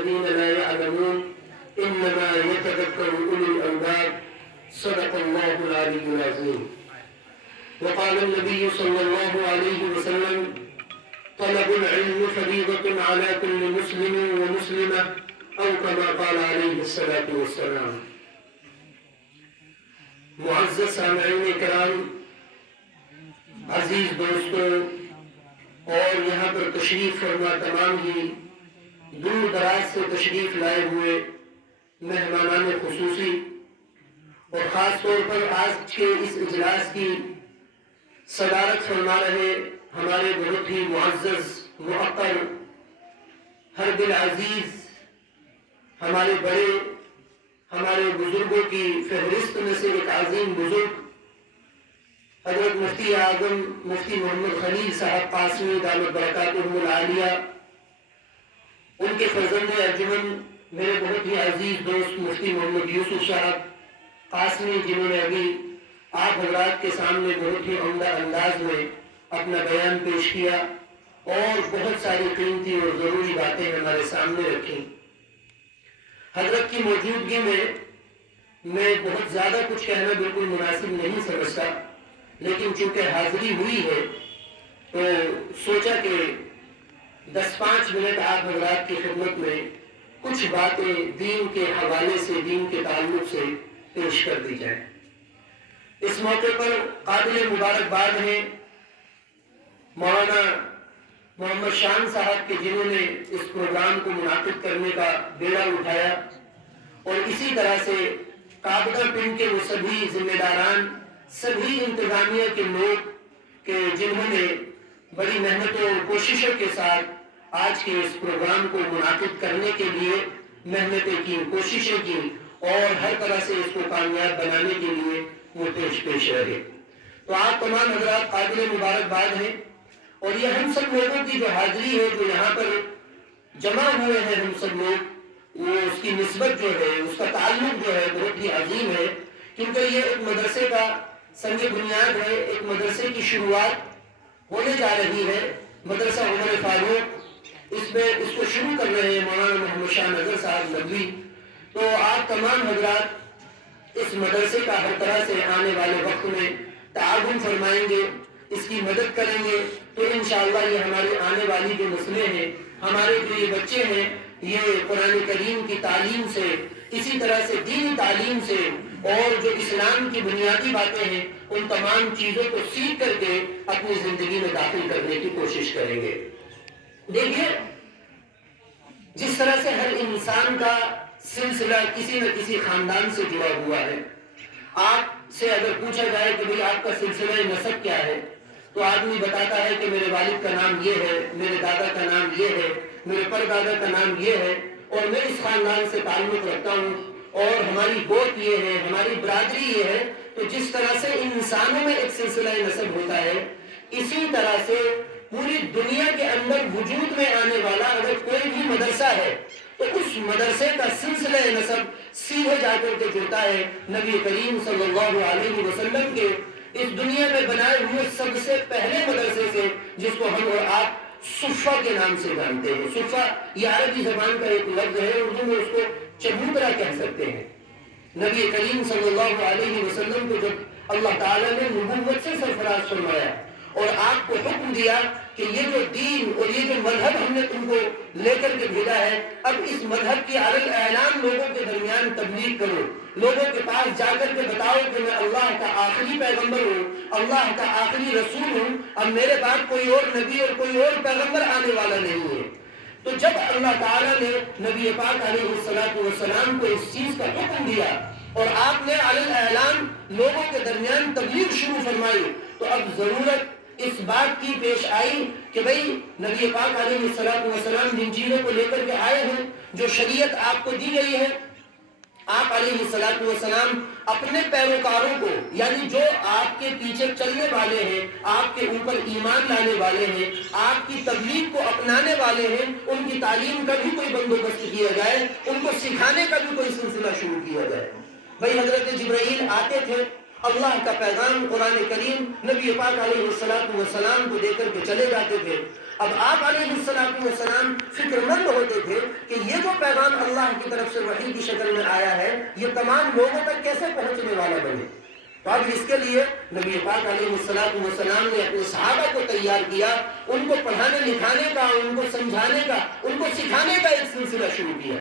الذين لا يعلمون إنما يتذكر أولو الألباب صدق الله العلي العظيم. وقال النبي صلى الله عليه وسلم طلب العلم فريضة على كل مسلم ومسلمة أو كما قال عليه الصلاة والسلام. معزز سامعین کرام، عزیز دوستوں اور یہاں پر تشریف فرما تمام ہی دور دراز سے تشریف لائے ہوئے مہمانان خصوصی، اور خاص طور پر آج کے اس اجلاس کی صدارت فرما رہے ہمارے بہت ہی معزز معقر ہر دل عزیز ہمارے بڑے، ہمارے بزرگوں کی فہرست میں سے ایک عظیم بزرگ حضرت مفتی اعظم مفتی محمد خلیل صاحب قاسمی دامت برکاتہم العالیہ، ان کے فرزند ارجمن میرے بہت ہی عزیز دوست مفتی محمد یوسف صاحب قاسمی، جنہوں نے ابھی آپ حضرات کے سامنے بہت ہی عمدہ انداز میں اپنا بیان پیش کیا اور بہت ساری قیمتی اور ضروری باتیں ہمارے سامنے رکھیں۔ حضرت کی موجودگی میں بہت زیادہ کچھ کہنا بالکل مناسب نہیں سمجھتا، لیکن چونکہ حاضری ہوئی ہے تو سوچا کہ 10-5 منٹ آپ حضرات کی خدمت میں کچھ باتیں دین کے حوالے سے، دین کے تعلق سے پیش کر دی جائیں۔ اس موقع پر قابل مبارکباد ہیں مولانا محمد شان صاحب کے، جنہوں نے اس پروگرام کو منعقد کرنے کا بیڑا اٹھایا، اور اسی طرح سے قابضہ پنڈ کے وہ سبھی ذمہ داران، سبھی انتظامیہ کے لوگ کہ جنہوں نے بڑی محنتوں اور کوششوں کے ساتھ آج کے اس پروگرام کو منعقد کرنے کے لیے محنتیں کی، کوششیں کی، اور ہر طرح سے اس کو کامیاب بنانے کے لیے وہ پیش رہے۔ تو آپ تمام حضرات قابل مبارکباد ہیں، اور یہ ہم سب لوگوں کی جو حاضری ہے، جو یہاں پر جمع ہوئے ہیں ہم سب لوگ، وہ اس کی نسبت جو ہے، اس کا تعلق جو ہے بہت ہی عظیم ہے، کیونکہ یہ ایک مدرسے کا سنگ بنیاد ہے، ایک مدرسے کی شروعات ہونے جا رہی ہے۔ مدرسہ عمر فاروق، اس کو شروع کر رہے ہیں مولانا محمد شاہ نظر صاحب ندوی۔ تو آپ تمام حضرات اس مدرسے کا ہر طرح سے آنے والے وقت میں تعاون فرمائیں گے، اس کی مدد کریں گے، تو انشاءاللہ یہ ہمارے آنے والی جو نسلیں ہیں، ہمارے جو یہ بچے ہیں، یہ قرآن کریم کی تعلیم سے، اسی طرح سے دینی تعلیم سے، اور جو اسلام کی بنیادی باتیں ہیں، ان تمام چیزوں کو سیکھ کر کے اپنی زندگی میں داخل کرنے کی کوشش کریں گے۔ دیکھیے، جس طرح سے ہر انسان کا سلسلہ کسی نہ کسی خاندان سے جڑا ہوا ہے، آپ سے اگر پوچھا جائے کہ بھئی آپ کا سلسلہ نسب کیا ہے، تو آدمی بتاتا ہے کہ میرے والد کا نام یہ ہے، میرے دادا کا نام یہ ہے، میرے پردادا کا نام یہ ہے، اور میں اس خاندان سے تعلق رکھتا ہوں، اور ہماری گوت یہ ہے، ہماری برادری یہ ہے۔ تو جس طرح سے انسانوں میں ایک سلسلہ نسب ہوتا ہے، اسی طرح سے پوری دنیا کے اندر وجود میں آنے والا اگر کوئی بھی مدرسہ ہے، تو اس مدرسے کا سلسلہ نسب سیدھے جا کر کے جڑتا ہے نبی کریم صلی اللہ علیہ وسلم کے اس دنیا میں بنائے ہوئے سب سے پہلے مدرسے سے، جس کو ہم اور آپ صفہ کے نام سے جانتے ہیں۔ صفہ یہ عربی زبان کا ایک لفظ ہے، اردو میں اس کو چبوترا کہہ سکتے ہیں۔ نبی کریم صلی اللہ علیہ وسلم کو جب اللہ تعالیٰ نے نبوت سے سرفراز فرمایا اور آپ کو حکم دیا کہ یہ جو دین اور یہ جو مذہب ہم نے تم کو لے کر کے بھیجا ہے، اب اس مذہب کی علی اعلان لوگوں کے درمیان تبلیغ کرو، لوگوں کے پاس جا کر کے بتاؤ کہ میں اللہ کا آخری پیغمبر ہوں، اللہ کا آخری رسول ہوں، اب میرے بعد کوئی اور نبی اور کوئی اور پیغمبر آنے والا نہیں ہے۔ تو جب اللہ تعالیٰ نے نبی پاک علیہ السلام کو اس چیز کا حکم دیا اور آپ نے علی اعلان لوگوں کے درمیان تبلیغ شروع فرمائی، تو اب ضرورت اس بات کی پیش آئی کہ بھئی نبی پاک علیہ السلام جن چیزوں کو لے کر کے آئے ہیں، جو شریعت آپ کو دی گئی ہے، آپ علیہ السلام اپنے پیروکاروں کو، یعنی جو آپ کے پیچھے چلنے والے ہیں، آپ کے اوپر ایمان لانے والے ہیں، آپ کی تبلیغ کو اپنانے والے ہیں، ان کی تعلیم کا بھی کوئی بندوبست کیا جائے، ان کو سکھانے کا بھی کوئی سلسلہ شروع کیا جائے۔ بھئی حضرت جبرائیل آتے تھے، اللہ کا پیغام قرآن کریم نبی پاک علیہ السلام کو دے کر کے چلے جاتے تھے۔ اب آپ علیہ السلام فکر مند ہوتے تھے کہ یہ جو پیغام اللہ کی طرف سے وحی کی شکل میں آیا ہے یہ تمام لوگوں تک کیسے پہنچنے والا بنے؟ تو اب اس کے لیے نبی پاک علیہ السلام نے اپنے صحابہ کو تیار کیا، ان کو پڑھانے لکھانے کا، ان کو سمجھانے کا، ان کو سکھانے کا ایک سلسلہ شروع کیا۔